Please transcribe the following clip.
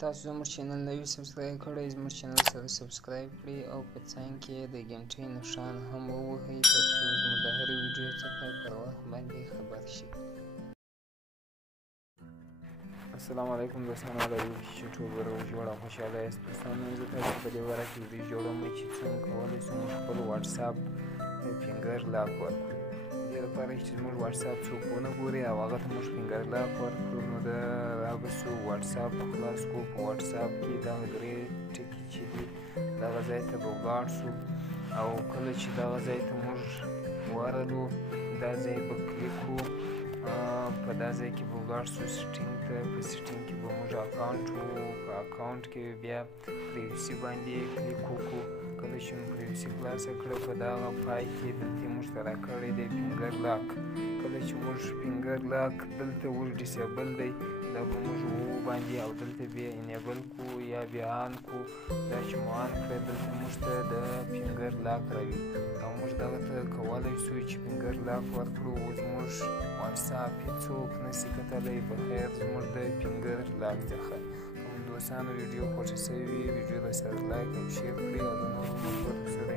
تاسو زموږ چینل نوي سبسکرایب کړئ، زموږ چینل سره سبسکرایب کړئ او په څنګ کې د ګنټۍ نښان هم ووهئ ترڅو زموږ د هرې ویډیو څخه پر وخت باندې خبر شئ. السلام علیکم دوستانو، دا یو یوټیوبر جوړ او خوشحاله یاست دوستانو. زه تاسو په دې باره کې ویډیو جوړوم چې څنګه کولی شو موږ خپل واتساپ فینګر لاک ورکړو. د دې لپاره چې زموږ واتساپ څوک ونه ګوري او هغه ته موږ فینګر لاک ورکړو، نو د هغه څو واتساپ خلاص کړو. په واتساپ کې دغه درې ټکي چې دي دغه ځای ته به ولاړ شو او کله چې دغه ځای ته موږ ورغلو دا ځای به کلیک کړو. په دا ځای کې به ولاړ شو سیټینګ ته. په سیټینګ کې به موږ اکاونټ وو، په اکاونټ کې بیا پریویسي باندې کلیک وکړو. کله چې مو پریویسي خلاصه کړه په دغه پای کې دلته موږ ته راکړی دی فینګر لاک. کله چې موږ فینګر لاک دلته ور ډیسیبل دی دا به موږ وباندې او دلته بیا انیبل کړو یا بیا آن کړو. دا چې مو آن کړه دلته موږ ته د فینګر لاک راوي او موږ دغه ته کولی شو چې فینګر لاک ورکړو. اوس موږ واتساپ هېڅوک نشي کتلی بغیر زموږ د فینګر لاک څخه. دوستانو ویډیو خوښه شوې وي ویډیو سره لایک او شیر کړئ او د نورو ملګرو سره